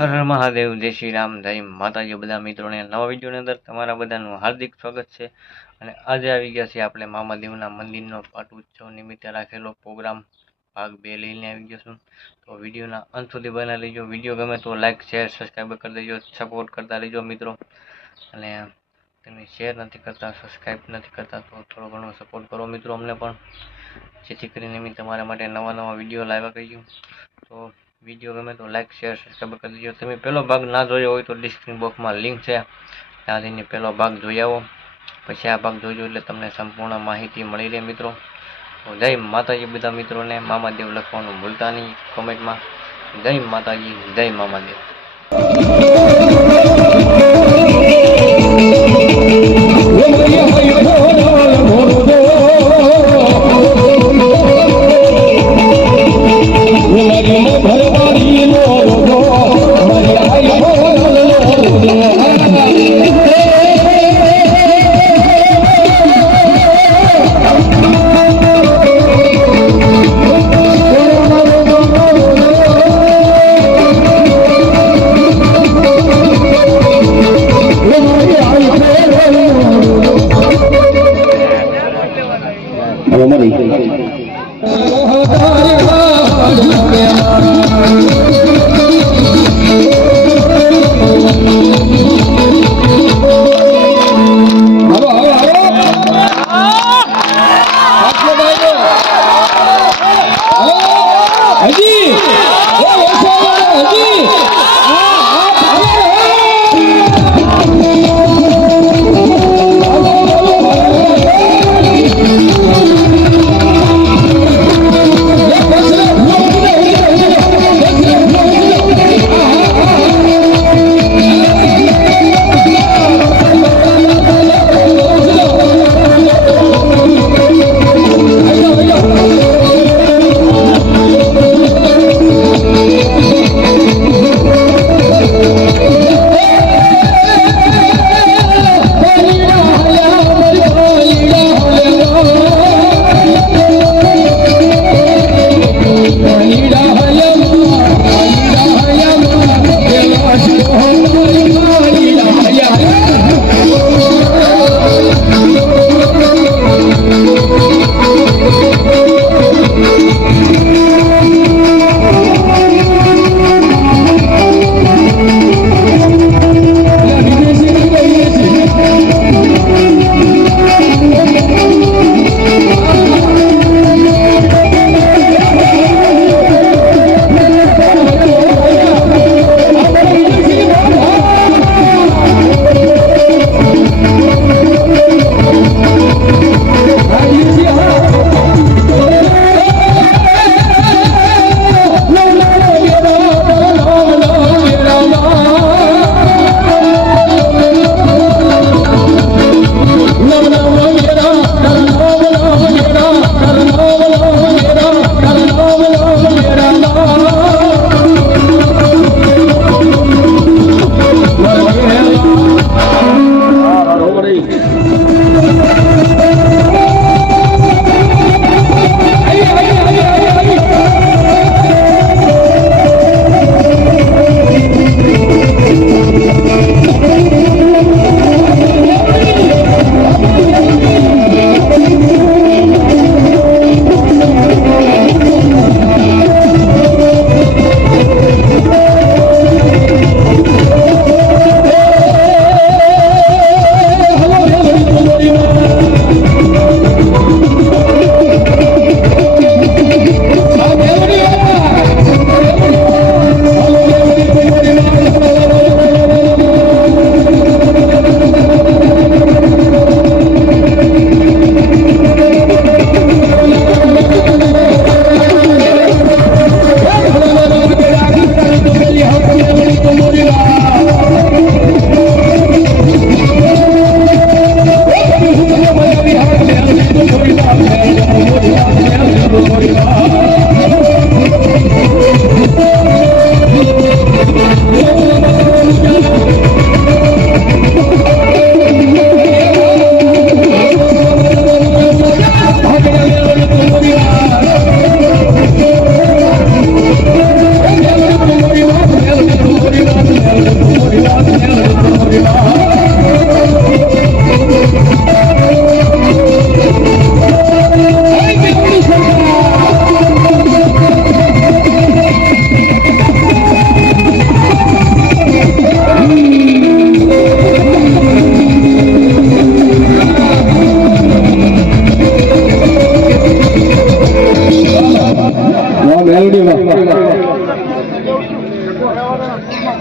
હર હર મહાદેવ, જય શ્રી રામ, જય માતાજી. બધા મિત્રોને નવા વિડીયોની અંદર તમારા બધાનું હાર્દિક સ્વાગત છે. અને આજે આવી ગયા છીએ આપણે મામાદેવના મંદિરનો પાટ ઉત્સવ નિમિત્તે રાખેલો પ્રોગ્રામ ભાગ 2 લઈને આવી ગયો છું. તો વિડીયોના અંત સુધી બનાવી લેજો. વિડીયો ગમે તો લાઇક શેર સબસ્ક્રાઈબ કરી દેજો, સપોર્ટ કરતા રહેજો મિત્રો. અને તમે શેર નથી કરતા, સબસ્ક્રાઈબ નથી કરતા તો થોડો ઘણો સપોર્ટ કરો મિત્રો અમને પણ, જેથી કરીને અમે તમારા માટે નવા વિડીયો લાવ્યા કરીશું. તો વિડીયો ગમે તો લાઇક શેર સબસ્ક્રાઈબ કરી દેજો. તમે પહેલો ભાગ ના જોયો હોય તો ડિસ્ક્રિપ્શન બોક્સમાં લિંક છે, ત્યાં જઈને પહેલો ભાગ જોઈ આવો. પછી આ ભાગ જોજો એટલે તમને સંપૂર્ણ માહિતી મળી રહે મિત્રો. તો જય માતાજી બધા મિત્રોને. મામાદેવ લખવાનું ભૂલતા નહીં કોમેન્ટમાં. જય માતાજી, જય મામાદેવ.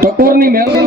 ટકોરની મામા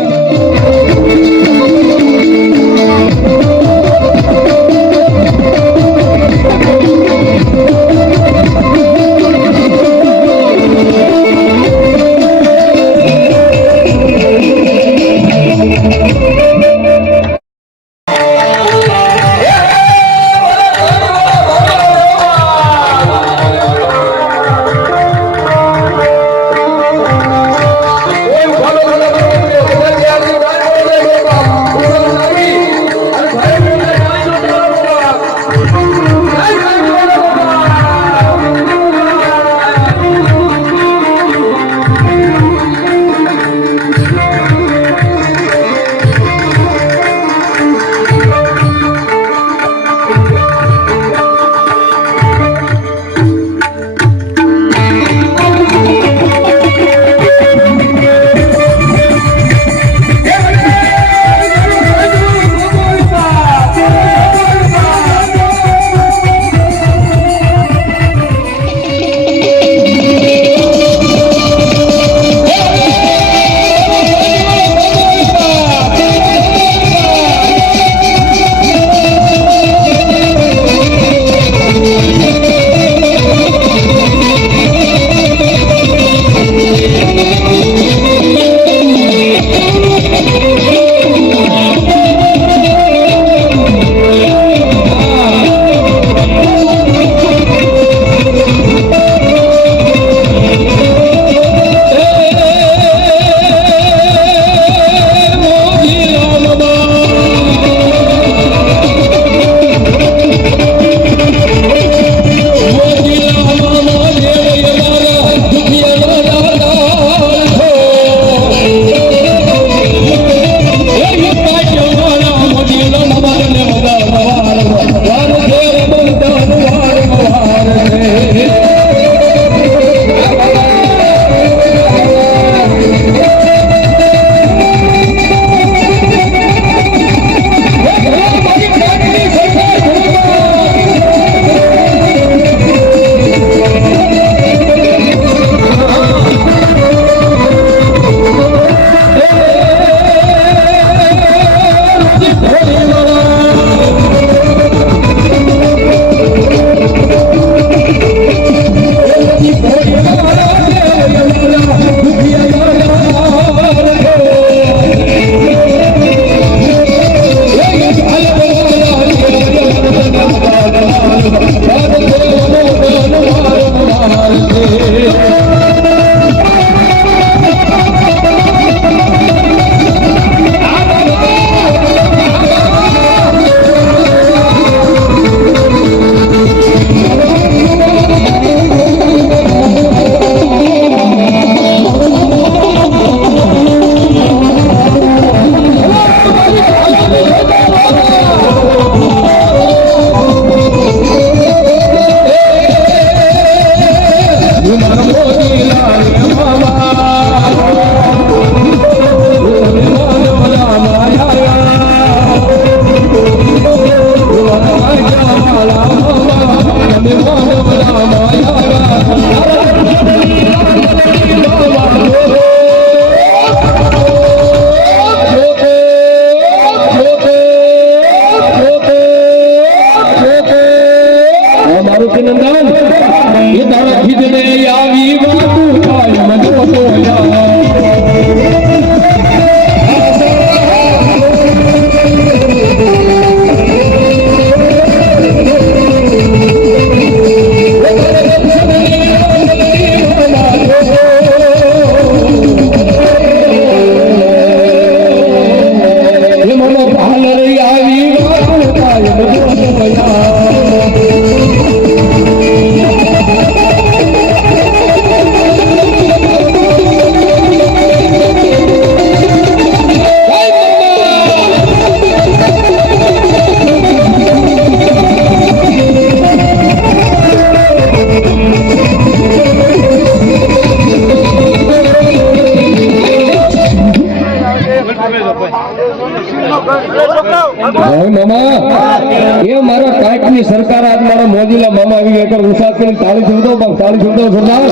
એ મારા કાંઈક ગુજરાતની સરકાર આજ મારા મોદીલા મામા આવી ગયા એકર ઉસાદ કરીને તાળી છોડતો સરદાર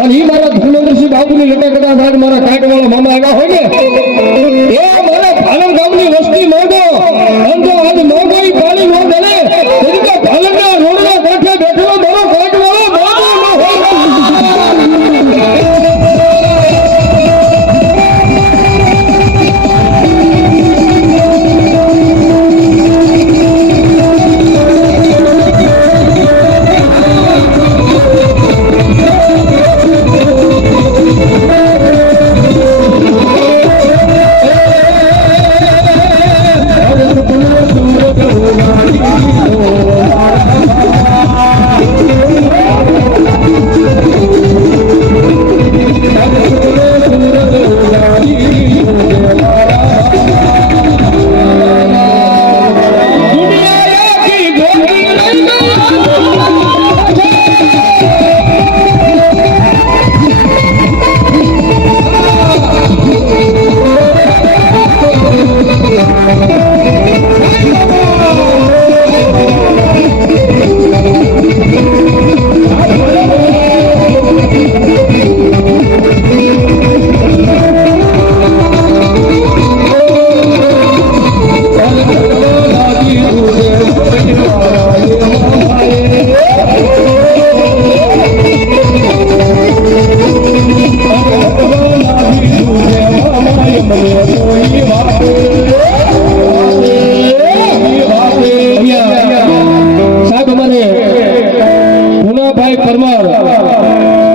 અને ઈ મારા ધર્મેન્દ્રસિંહ બાપુની લટકડા સાહેબ મારા કાંટવાળા મામા આવ્યા હોય ને એ મારા ભાલમ ગામની વસ્તી માંગો અંતો આજ માંગો ઈ પાણી નો ગણે તરીકે ભાલમના રોડના કાંઠે બેઠો મારો કાંટવાળો મામો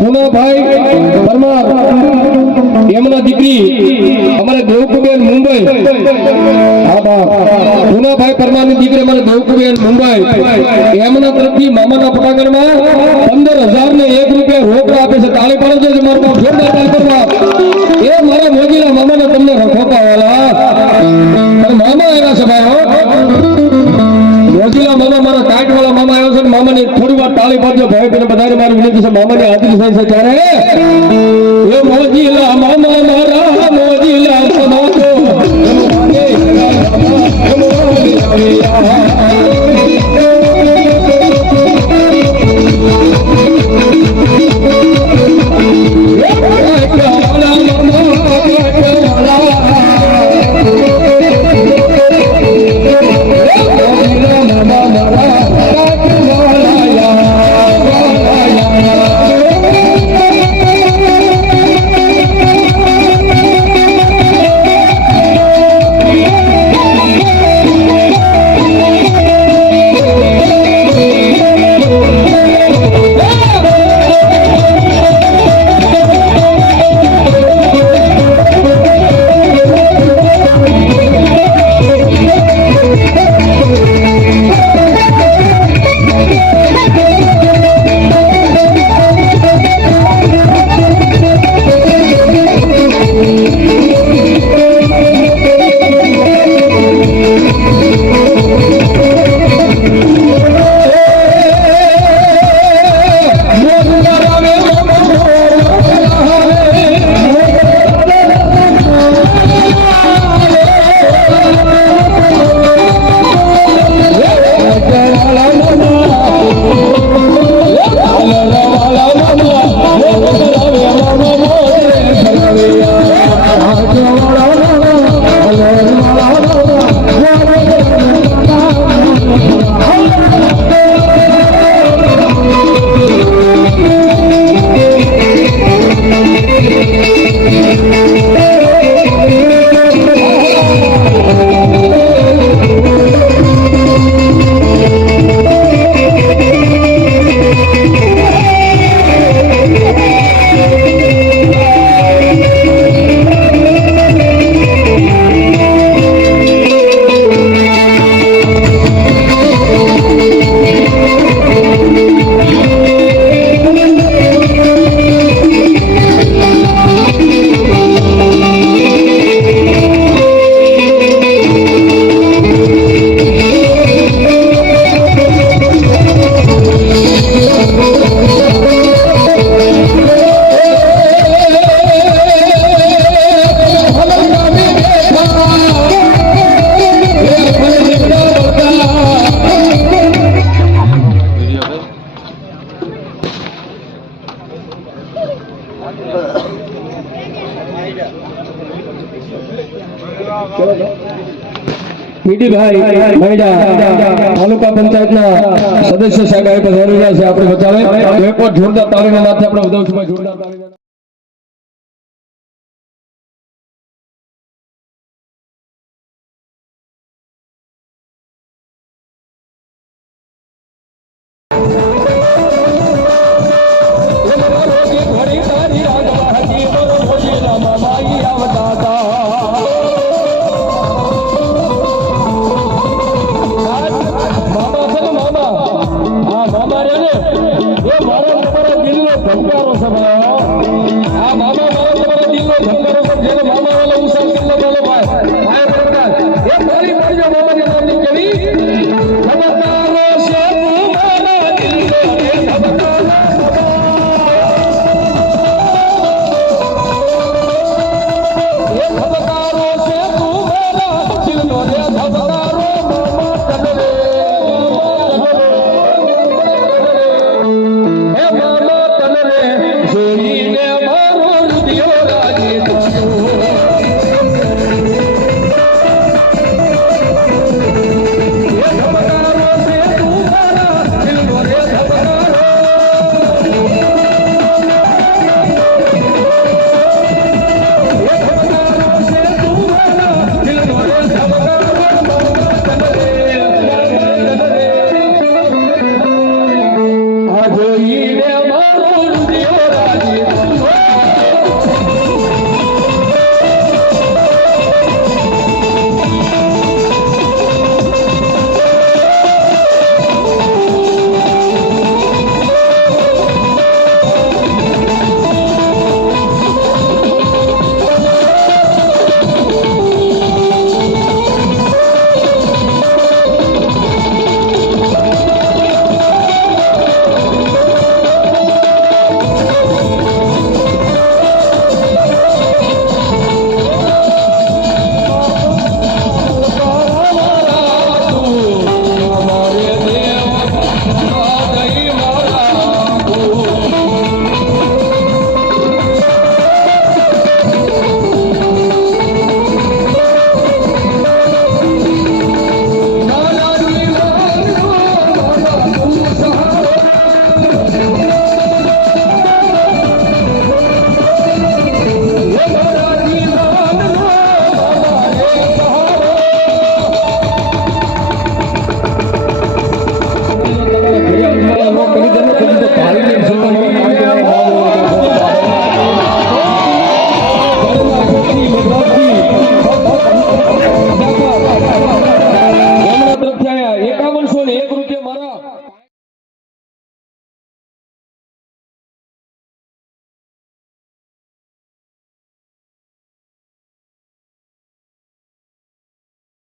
ન હોય એમના દીકરી અમારે દેવકુબેન મુંબઈ પૂનાભાઈ પરમારની દીકરી અમારે દેવકુબેન મુંબઈ એમના તરફથી મામાના પટાગરમાં 15,000 ને 1 રૂપિયા રોકડા આપે છે. તાળી પાડો છે મારા જોરદાર તાળી કરવા એ મારા મોજીલા મામાને તમને રખોપા વાલા મામા આવ્યા છે ભાઈ મોજીલા મામા મારા કાંટવાળા મામા આવ્યો છે મામાને થોડી વાર તાળી પાડજો ભાઈ બધાને મારી વિનંતી છે મામાની હાજરી થાય છે ત્યારે એ મોજીલા મામા મારા મોજીલા મામા મીઠીભાઈ મૈડા તાલુકા પંચાયતના સદસ્ય સાહેબ આવી પધારી રહ્યા છે આપણે બચાવે એક વાર જોરદાર તાળીના માથે આપણે વધાવશું જોરદાર તાળીના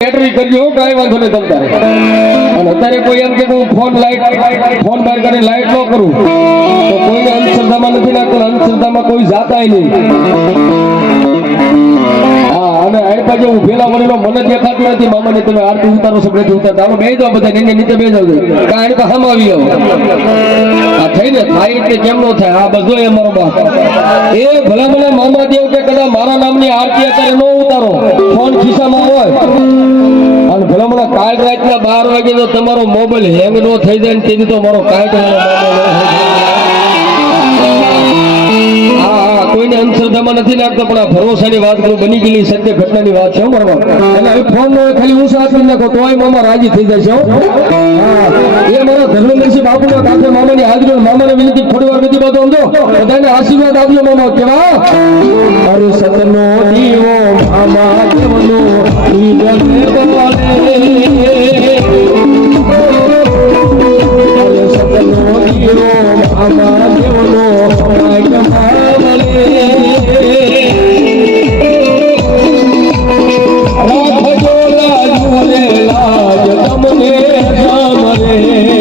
બેટરી કરજો કાંઈ વાંધો નહીં તમતારે અને અત્યારે કોઈ એમ કે હું ફોન બહાર કરીને લાઈટ ન કરું તો કોઈને અંધશ્રદ્ધામાં નથી નાખતો અંધશ્રદ્ધામાં કોઈ જાતાય નહીં હા અને આ પાછો હું પેલા વળીનો મને દેખાતું નથી મામાને તમે આરતી ઉતારો છો નથી ઉતારતા આનો બે દો બધા નીચે બે જાવ કાંઈ તો હમ આવી આવો આ થઈને થાય એટલે કેમ ન થાય આ બધો એ મારો બાપ એ ભલા મને મામા દેવ કે કદાચ મારા નામની આરતી અત્યારે ન ઉતારો ફોન ખિસ્સામાં હોય અને ભલા મને કાલ રાતના 12 વાગે તો તમારો મોબાઈલ હેંગ ન થઈ જાય ને તેથી તો મારો કાંઈ કોઈને અંધશ્રદ્ધામાં નથી લાગતો પણ આ ભરોસાની વાત કરું બની ગયેલી સત્ય ઘટનાની વાત છે મારા એટલે હવે ફોન નો ખાલી હું સાથ કરી નાખો તોય મામા રાજી થઈ જશે એ મારા ધર્મેન્દ્રસિંહ બાપુના કાંઠે મામાની હાજરી મામાને વિનંતી થોડી વાર નથી બધો સમજો બધાને આશીર્વાદ આપજો મામા કેવા અરે સતનો દીવો મામા દેવનો સતનો દીવો મામા દેવનો રાખજો લાજુ રે લાજ તમને રામ રે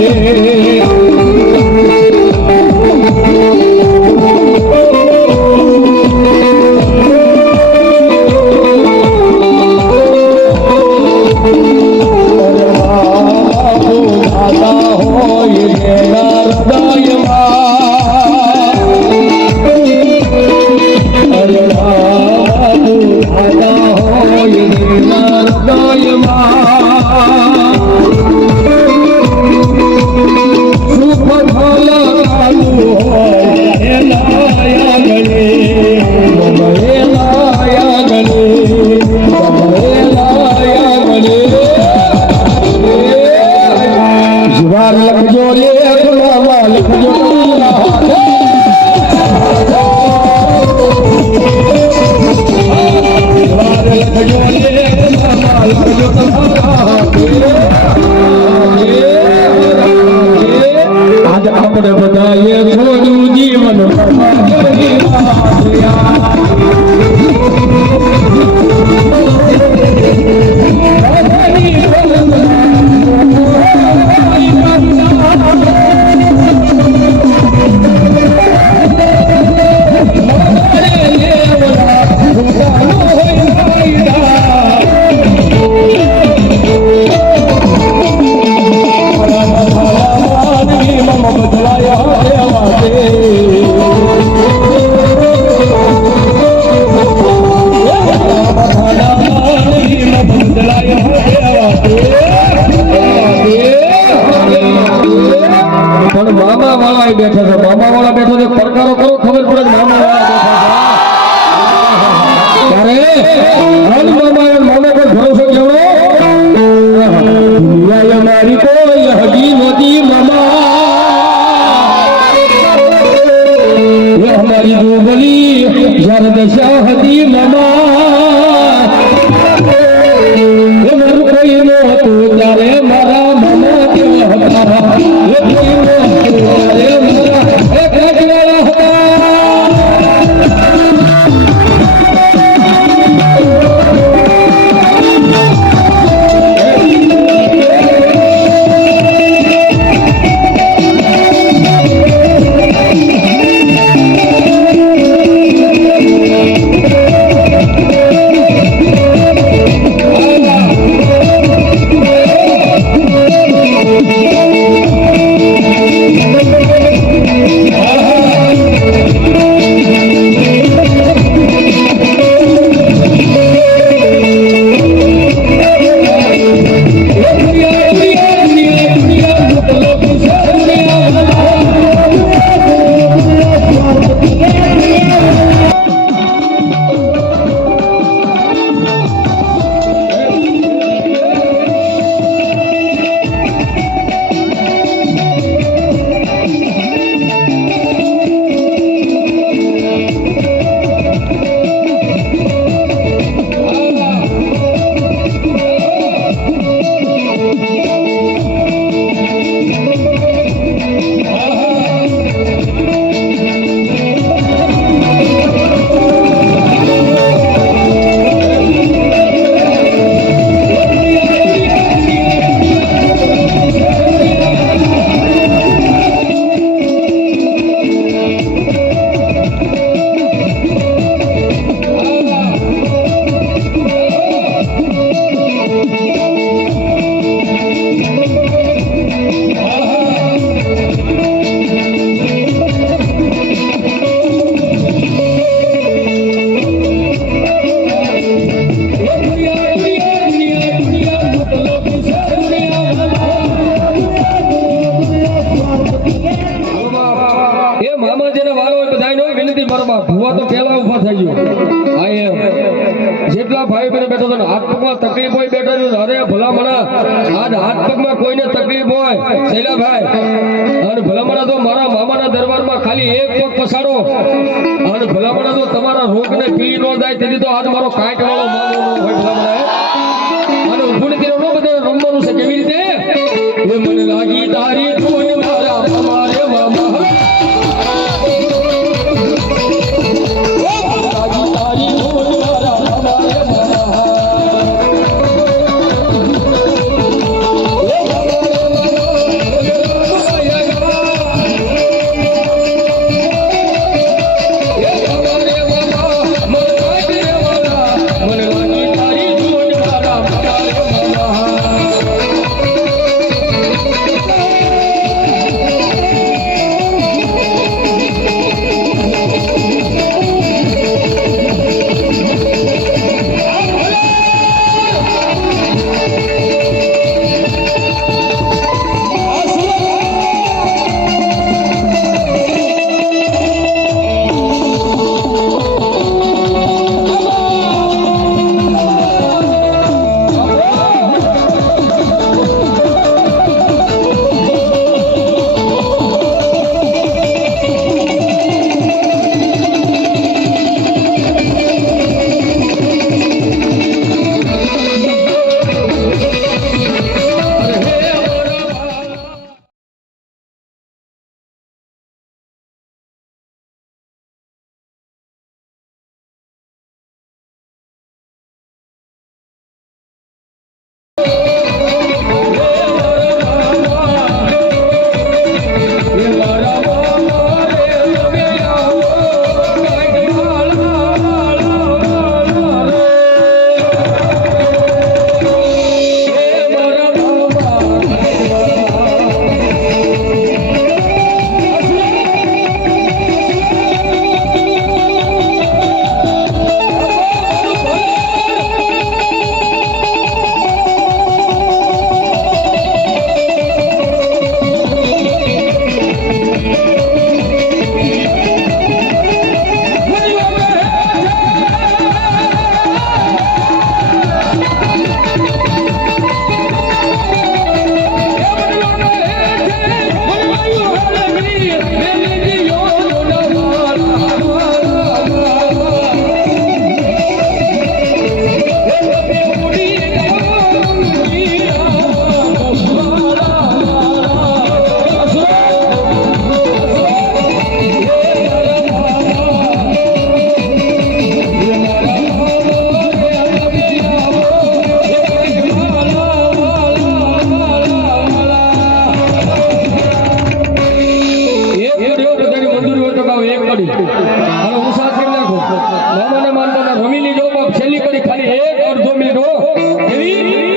પણ મામા વાળા બેઠા છે, મામા વાળા બેઠા છે, પડકારો કરો ખબર પડે કે મામા વાળા બેઠા મામા કોઈ ભરોસો કેવડો મારી કોઈ હજી નહોતી મામા हमारी डूबली जर दशा हदी मामा कोई नो तू तारे मारा मामा क्यों हमारा कोई नो तू तारे मारा एक वाला होता ભુવા તો પેલા ઉભા થઈ ગયો આ એમ જેટલા ભાઈ બહેનો બેઠો તો હાથ પગમાં તકલીફ હોય બેઠા છે અરે ભલામણા આજ હાથ પગમાં કોઈને તકલીફ હોય શૈલાભાઈ અને ભલામણા તો મારા મામાના દરબારમાં ખાલી એક પગ પસાડો અને ભલામણા તો તમારા રોગને પીળી ન જાય તેથી તો આજ મારો કાંઈક વાળો મામો હોય ભલામણા અને ઊભું નથી રહેવું બધે રમવાનું છે કેવી રીતે એ મને લાગી તારી ધૂન મારા અમારે મામા મને મામાને માનતા રમી લીધો બાપ છેલ્લી કરી ખાલી એક અડધો મિનિટ હો એવી